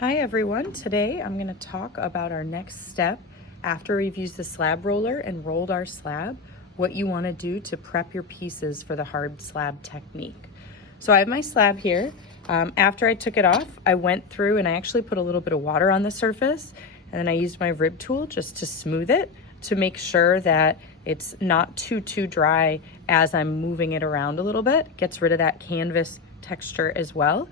Hi everyone, today I'm going to talk about our next step after we've used the slab roller and rolled our slab, what you want to do to prep your pieces for the hard slab technique. So I have my slab here. After I took it off, I went through and I actually put a little bit of water on the surface, and then I used my rib tool just to smooth it to make sure that it's not too dry as I'm moving it around a little bit. It gets rid of that canvas texture as well.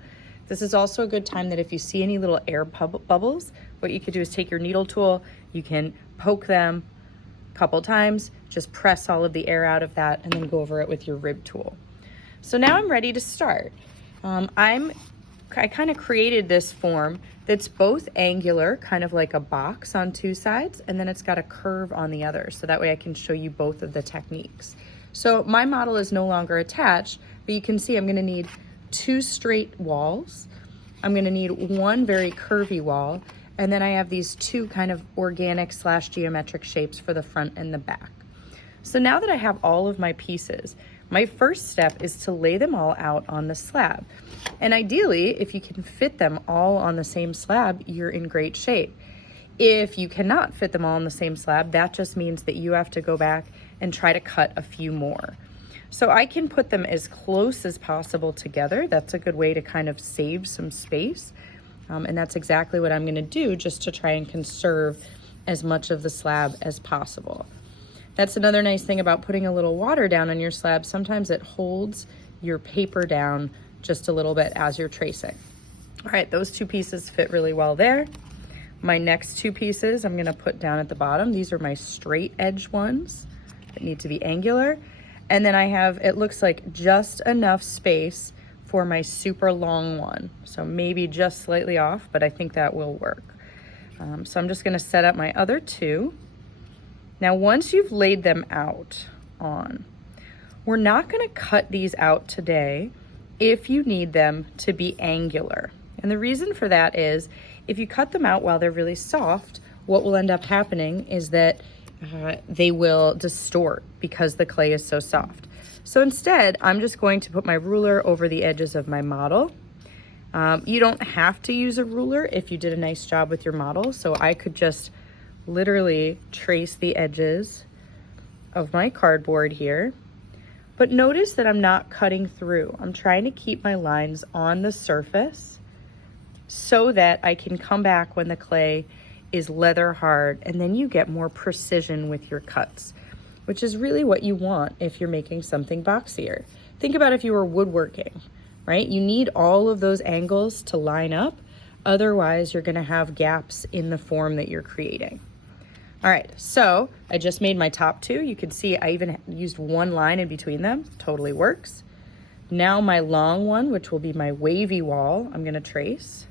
This is also a good time that if you see any little air bubbles, what you could do is take your needle tool, you can poke them a couple times, just press all of the air out of that, and then go over it with your rib tool. So now I'm ready to start. I kind of created this form that's both angular, kind of like a box on two sides, and then it's got a curve on the other, so that way I can show you both of the techniques. So my model is no longer attached, but you can see I'm gonna need two straight walls. I'm gonna need one very curvy wall, and then I have these two kind of organic / geometric shapes for the front and the back. So now that I have all of my pieces, my first step is to lay them all out on the slab. And ideally, if you can fit them all on the same slab, you're in great shape. If you cannot fit them all on the same slab, that just means that you have to go back and try to cut a few more. So I can put them as close as possible together. That's a good way to kind of save some space. And that's exactly what I'm gonna do, just to try and conserve as much of the slab as possible. That's another nice thing about putting a little water down on your slab. Sometimes it holds your paper down just a little bit as you're tracing. All right, those two pieces fit really well there. My next two pieces I'm gonna put down at the bottom. These are my straight edge ones that need to be angular. And then I have, it looks like just enough space for my super long one. So maybe just slightly off, but I think that will work. So I'm just gonna set up my other two. Now, once you've laid them out on, we're not gonna cut these out today if you need them to be angular. And the reason for that is if you cut them out while they're really soft, what will end up happening is that they will distort because the clay is so soft. So instead, I'm just going to put my ruler over the edges of my model. You don't have to use a ruler if you did a nice job with your model. So I could just literally trace the edges of my cardboard here. But notice that I'm not cutting through. I'm trying to keep my lines on the surface so that I can come back when the clay is leather hard, and then you get more precision with your cuts, which is really what you want if you're making something boxier. Think about if you were woodworking, right? You need all of those angles to line up. Otherwise, you're gonna have gaps in the form that you're creating. All right, so I just made my top two. You can see I even used one line in between them. Totally works. Now my long one, which will be my wavy wall, I'm gonna trace.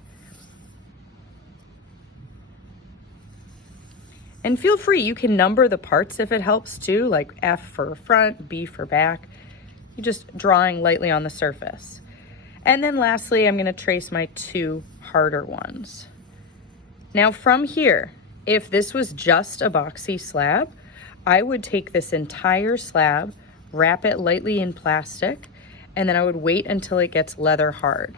And feel free, you can number the parts if it helps too, like F for front, B for back. You're just drawing lightly on the surface. And then lastly, I'm gonna trace my two harder ones. Now from here, if this was just a boxy slab, I would take this entire slab, wrap it lightly in plastic, and then I would wait until it gets leather hard.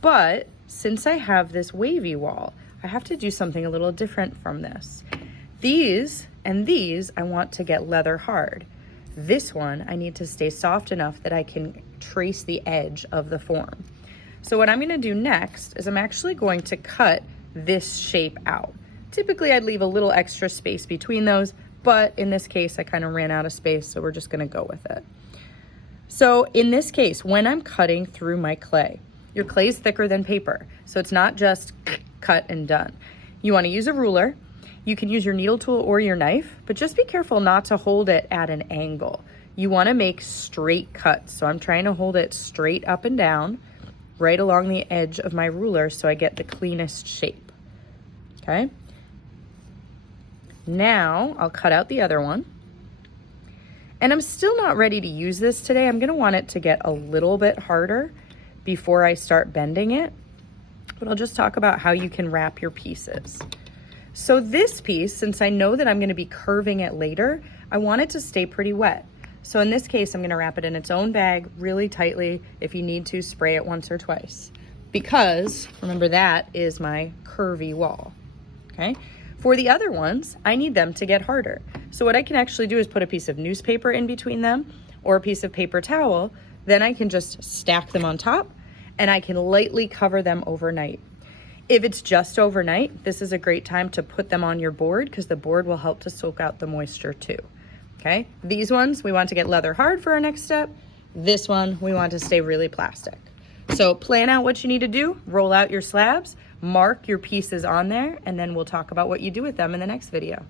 But since I have this wavy wall, I have to do something a little different from this. These and these I want to get leather hard. This one I need to stay soft enough that I can trace the edge of the form. So what I'm gonna do next is I'm actually going to cut this shape out. Typically I'd leave a little extra space between those, but in this case I kind of ran out of space, so we're just gonna go with it. So in this case, when I'm cutting through my clay, your clay is thicker than paper, so it's not just cut and done. You wanna use a ruler. You can use your needle tool or your knife, but just be careful not to hold it at an angle. You wanna make straight cuts. So I'm trying to hold it straight up and down, right along the edge of my ruler so I get the cleanest shape, okay? Now I'll cut out the other one. And I'm still not ready to use this today. I'm gonna want it to get a little bit harder before I start bending it, but I'll just talk about how you can wrap your pieces. So this piece, since I know that I'm gonna be curving it later, I want it to stay pretty wet. So in this case, I'm gonna wrap it in its own bag really tightly. If you need to, spray it once or twice. because remember that is my curvy wall, okay? For the other ones, I need them to get harder. So what I can actually do is put a piece of newspaper in between them or a piece of paper towel. Then I can just stack them on top and I can lightly cover them overnight. If it's just overnight, this is a great time to put them on your board because the board will help to soak out the moisture too, okay? These ones, we want to get leather hard for our next step. This one, we want to stay really plastic. So plan out what you need to do, roll out your slabs, mark your pieces on there, and then we'll talk about what you do with them in the next video.